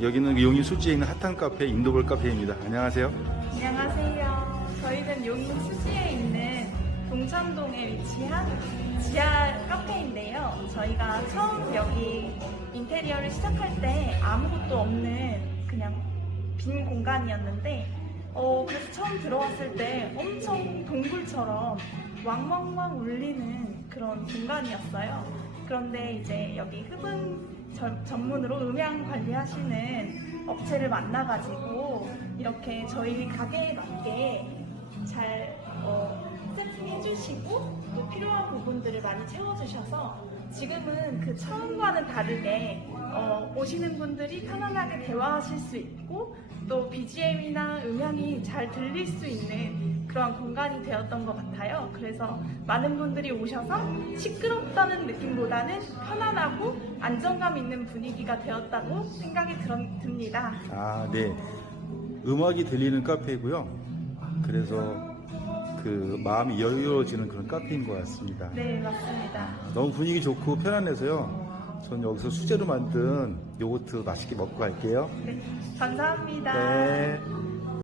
여기는 용인 수지에 있는 핫한 카페 인도볼 카페입니다. 안녕하세요. 안녕하세요. 저희는 용인 수지에 있는 동천동에 위치한 지하 카페인데요. 저희가 처음 여기 인테리어를 시작할 때 아무것도 없는 그냥 빈 공간이었는데, 어, 그래서 처음 들어왔을 때 엄청 동굴처럼 왕왕왕 울리는 그런 공간이었어요. 그런데 이제 여기 전- 전문으로 음향 관리하시는 업체를 만나가지고 이렇게 저희 가게에 맞게 잘 어, 세팅해 주시고 또 필요한 부분들을 많이 채워주셔서 지금은 그 처음과는 다르게 어, 오시는 분들이 편안하게 대화하실 수 있고 또 BGM이나 음향이 잘 들릴 수 있는 그런 공간이 되었던 것 같아요. 그래서 많은 분들이 오셔서 시끄럽다는 느낌보다는 편안하고 안정감 있는 분위기가 되었다고 생각이 들- 듭니다. 아, 네. 음악이 들리는 카페고요. 그래서 그 마음이 여유로워지는 그런 카페인 것 같습니다. 네, 맞습니다. 너무 분위기 좋고 편안해서요. 전 여기서 수제로 만든 요거트 맛있게 먹고 갈게요. 네, 감사합니다. 네.